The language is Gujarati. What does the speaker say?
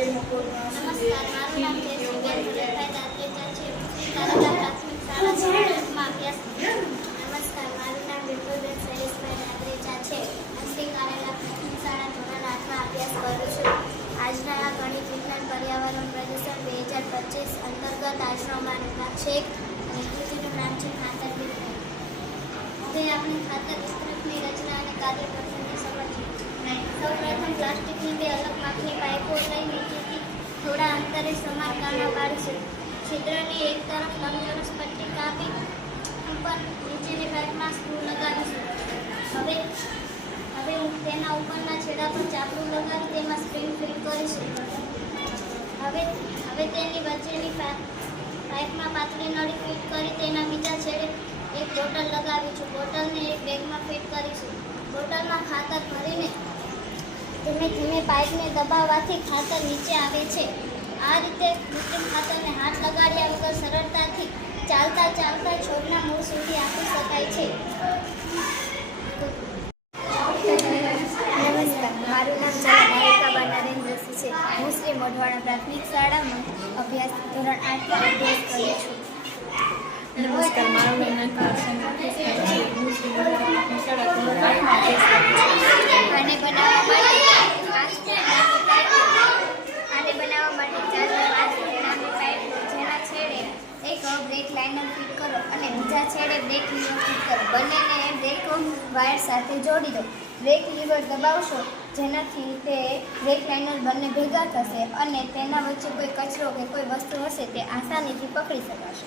નમસ્કાર, મારું નામ જયશ્રીબેન ભરતભાઈ દાત્રેજા છે. તાલુકા પ્રાથમિક શાળા ધોરણ 8માં અભ્યાસ કરું છું. નમસ્કાર, મારું નામ વિપુલબેન શૈલેષભાઈ દાત્રેજા છે. શ્રી કારેલા પ્રાથમિક શાળા ધોરણ 8માં અભ્યાસ કરું છું. આજના આ ગણિત વિજ્ઞાન પર્યાવરણ પ્રદૂષણ 2025 અંતર્ગત આજનો અમારો ભાગ છે અને કૃતિનું નામ છે ખાતર વિતરણ. હવે આપણે ખાતર વિતરણની રચના અને કાર્ય પદ્ધતિ સમજીએ. સૌપ્રથમ પ્લાસ્ટિકની બે અલગ માપની પાઇપો લઈ નીચેથી થોડા અંતરે સમાન કાણા પાડીશું. છિદ્રની એક તરફ લંબચોરસ પટ્ટી કાપી ઉપર નીચેની પાઇપમાં સ્ક્રૂ લગાવીશું. હવે તેના ઉપરના છેડા પર ચાપડું લગાવી તેમાં સ્પ્રિંગ ફિટ કરીશું. હવે તેની વચ્ચેની પાઇપમાં પાતળી નળી ફિટ કરી તેના બીજા છેડે એક બોટલ લગાવીશું. બોટલને એક બેગમાં ફિટ કરીશું. બોટલમાં ખાતર ભરીને ધીમે ધીમે પાઇપને દબાવવાથી ખાતર નીચે આવે છે. આ રીતે કૃત્રિમ ખાતરને હાથ લગાડ્યા વગર સરળતાથી ચાલતા છોડના મૂળ સુધી આપી શકાય છે. નમસ્કાર, મારું નામ ચલાકાબા નરેન્દ્રસિંહ છે. હું શ્રી મોઢવાડા પ્રાથમિક શાળામાં ધોરણ 8માં અભ્યાસ કરું છું. નમસ્કાર, મારું નામ કાશંકા છે. હું શ્રી મોઢવાડા પ્રાથમિક શાળા ધોરણ 8માં અભ્યાસ કરું છું. આને બનાવવા માટે 4 નાની પાઇપ જેના છેડે એક બ્રેક લાઇનર ફિટ કરો અને બીજા છેડે બ્રેક લીવર ફિટ કરો. બંનેને બ્રેક વાયર સાથે જોડી દો. બ્રેક લીવર દબાવશો જેનાથી તે બ્રેક લાઇનર બંને ભેગા થશે અને તેના વચ્ચે કોઈ કચરો કે કોઈ વસ્તુ હશે તે આસાનીથી પકડી શકાશે.